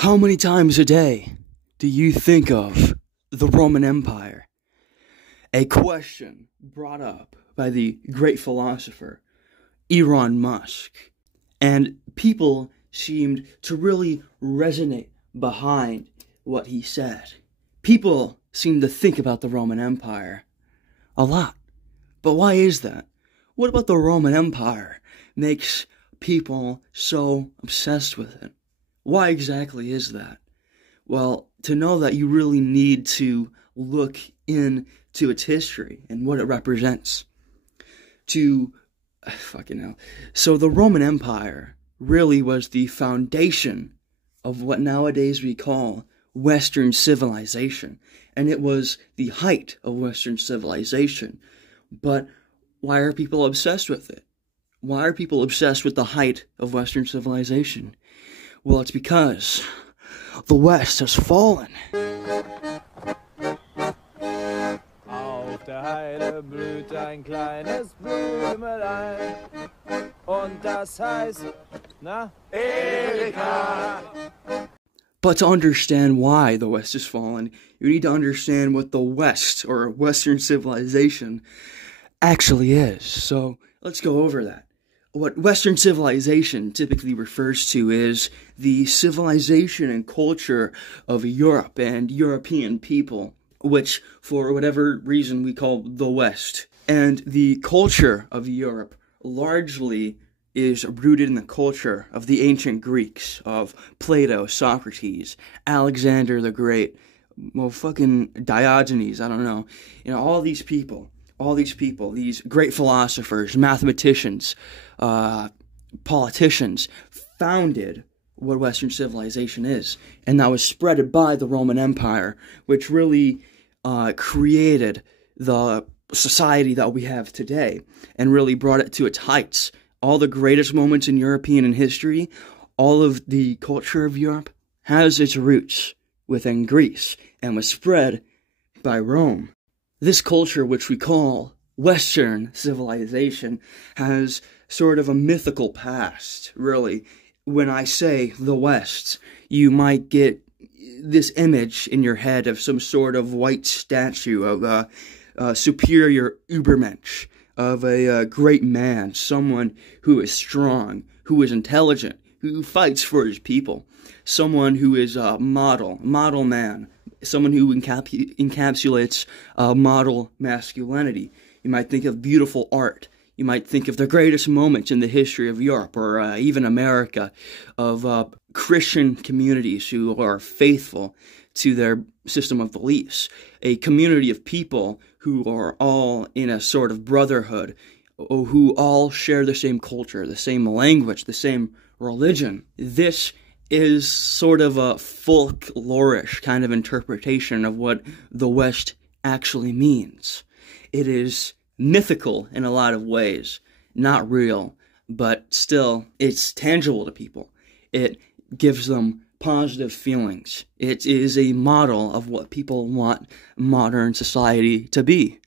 How many times a day do you think of the Roman Empire? A question brought up by the great philosopher Elon Musk. And people seemed to really resonate behind what he said. People seem to think about the Roman Empire a lot. But why is that? What about the Roman Empire makes people so obsessed with it? Why exactly is that? Well, to know that, you really need to look into its history and what it represents. Fucking hell. So the Roman Empire really was the foundation of what nowadays we call Western civilization. And it was the height of Western civilization. But why are people obsessed with it? Why are people obsessed with the height of Western civilization? Well, it's because the West has fallen. Auf der Heide blüht ein kleines Blümelein und das heißt, Erika. But to understand why the West has fallen, you need to understand what the West, or Western civilization, actually is. So let's go over that. What Western civilization typically refers to is the civilization and culture of Europe and European people, which, for whatever reason, we call the West. And the culture of Europe largely is rooted in the culture of the ancient Greeks, of Plato, Socrates, Alexander the Great, fucking Diogenes, I don't know. All these people, these great philosophers, mathematicians, politicians, founded what Western civilization is. And that was spread by the Roman Empire, which really created the society that we have today and really brought it to its heights. All the greatest moments in European history, all of the culture of Europe has its roots within Greece and was spread by Rome. This culture, which we call Western civilization, has sort of a mythical past, really. When I say the West, you might get this image in your head of some sort of white statue of a superior Übermensch, of a great man, someone who is strong, who is intelligent, who fights for his people, someone who is a model man, someone who encapsulates model masculinity. You might think of beautiful art. You might think of the greatest moments in the history of Europe, or even America, of Christian communities who are faithful to their system of beliefs. A community of people who are all in a sort of brotherhood, who all share the same culture, the same language, the same religion. This is sort of a folklorish kind of interpretation of what the West actually means. It is mythical in a lot of ways, not real, but still, it's tangible to people. It gives them positive feelings. It is a model of what people want modern society to be.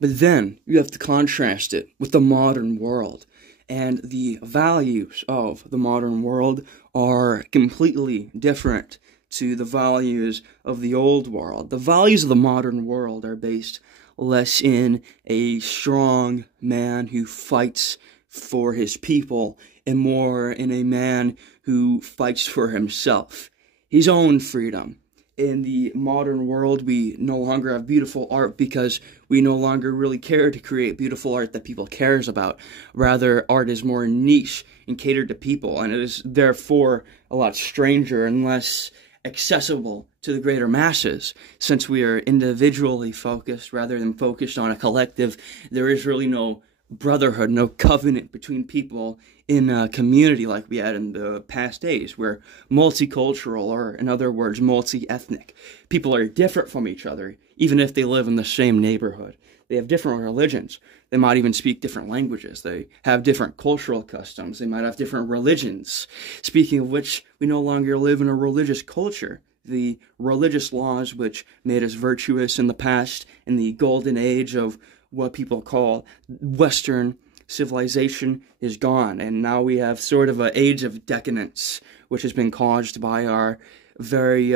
But then, you have to contrast it with the modern world. And the values of the modern world are completely different to the values of the old world. The values of the modern world are based less in a strong man who fights for his people and more in a man who fights for himself, his own freedom. In the modern world, we no longer have beautiful art because we no longer really care to create beautiful art that people cares about. Rather, art is more niche and catered to people, and it is therefore a lot stranger and less accessible to the greater masses. Since we are individually focused rather than focused on a collective, there is really no brotherhood, no covenant between people in a community like we had in the past days. We're multicultural, or in other words, multi-ethnic. People are different from each other, even if they live in the same neighborhood. They have different religions. They might even speak different languages. They have different cultural customs. They might have different religions. Speaking of which, we no longer live in a religious culture. The religious laws which made us virtuous in the past, in the golden age of what people call Western civilization is gone, and now we have sort of an age of decadence, which has been caused by our very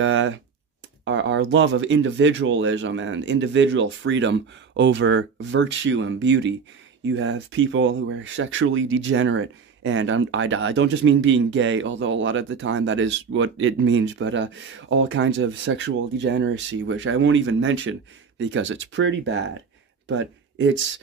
our love of individualism and individual freedom over virtue and beauty. You have people who are sexually degenerate, and I don't just mean being gay, although a lot of the time that is what it means, but all kinds of sexual degeneracy, which I won't even mention because it's pretty bad. But it's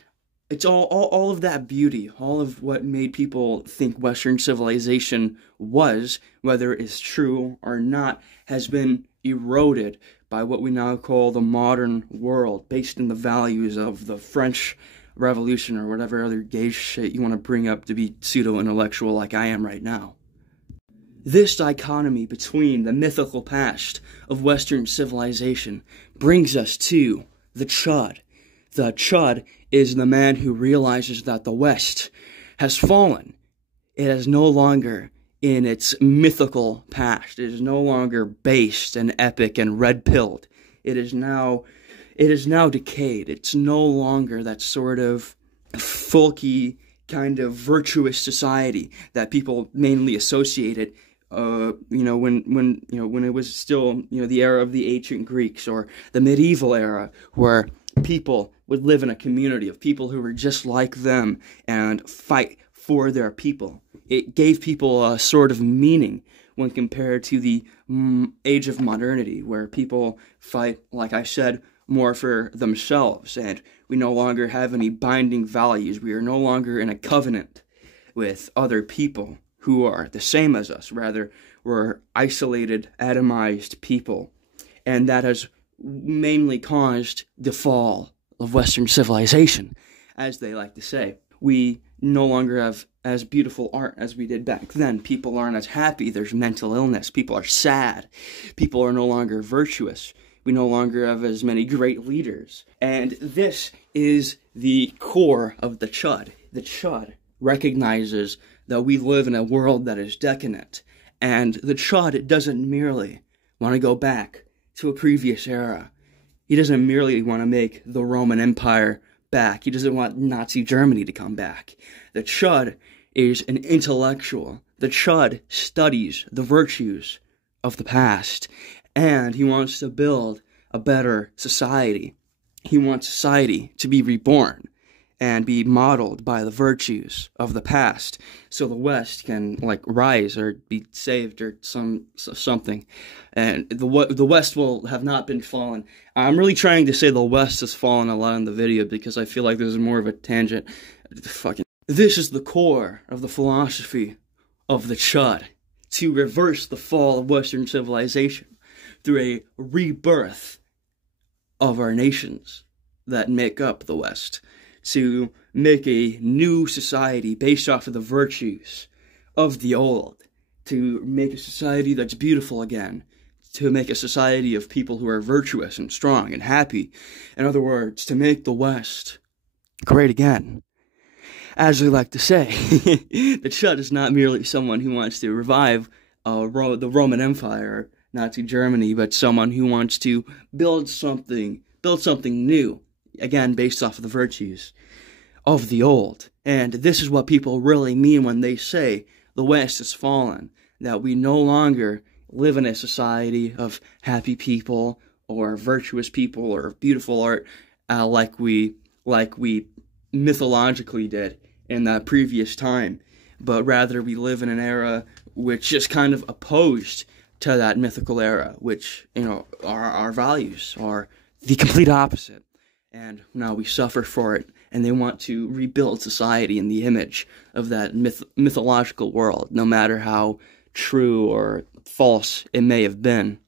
all of that beauty, all of what made people think Western civilization was, whether it's true or not, has been eroded by what we now call the modern world, based in the values of the French Revolution or whatever other gay shit you want to bring up to be pseudo-intellectual like I am right now. This dichotomy between the mythical past of Western civilization brings us to the Chud. The Chud is the man who realizes that the West has fallen. It is no longer in its mythical past. It is no longer based and epic and red-pilled. It is now decayed. It's no longer that sort of folky kind of virtuous society that people mainly associated when it was still, the era of the ancient Greeks or the medieval era, where people would live in a community of people who were just like them and fight for their people. It gave people a sort of meaning when compared to the age of modernity, where people fight, like I said, more for themselves, and we no longer have any binding values. We are no longer in a covenant with other people who are the same as us. Rather, we're isolated, atomized people, and that has mainly caused the fall of Western civilization, as they like to say. We no longer have as beautiful art as we did back then. People aren't as happy. There's mental illness. People are sad. People are no longer virtuous. We no longer have as many great leaders. And this is the core of the Chud. The Chud recognizes that we live in a world that is decadent. And the Chud doesn't merely want to go back to a previous era. He doesn't merely want to make the Roman Empire back. He doesn't want Nazi Germany to come back. The Chud is an intellectual. The Chud studies the virtues of the past, and he wants to build a better society. He wants society to be reborn and be modeled by the virtues of the past, so the West can rise or be saved or something. And the West will have not been fallen. I'm really trying to say the West has fallen a lot in the video because I feel like this is more of a tangent. This is the core of the philosophy of the Chud, to reverse the fall of Western civilization through a rebirth of our nations that make up the West, to make a new society based off of the virtues of the old, to make a society that's beautiful again, to make a society of people who are virtuous and strong and happy. In other words, to make the West great again. As we like to say, the Chud is not merely someone who wants to revive the Roman Empire, Nazi Germany, but someone who wants to build something new, again, based off of the virtues of the old. And this is what people really mean when they say the West has fallen, that we no longer live in a society of happy people or virtuous people or beautiful art like we mythologically did in that previous time, but rather we live in an era which is kind of opposed to that mythical era, which, our values are the complete opposite. And now we suffer for it, and they want to rebuild society in the image of that mythological world, no matter how true or false it may have been.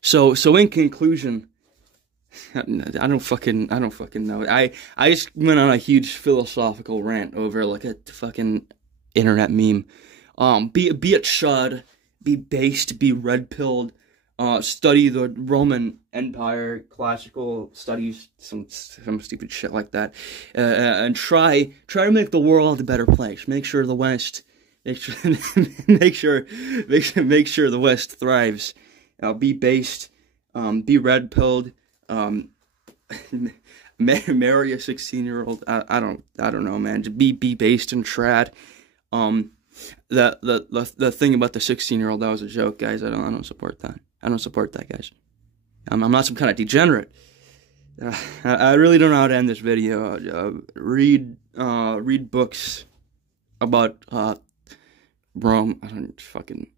So in conclusion, I don't fucking know. I just went on a huge philosophical rant over a fucking internet meme. Be a Chud, be based, be red-pilled, study the Roman Empire, classical studies, some stupid shit like that, and try to make the world a better place. Make sure the West, make sure the West thrives. Be based, be red-pilled. marry a 16-year-old. I don't know, man. Just be based in trad. The thing about the 16-year-old, that was a joke, guys. I don't support that. I don't support that, guys. I'm not some kind of degenerate. I really don't know how to end this video. Read books about Rome. I don't fucking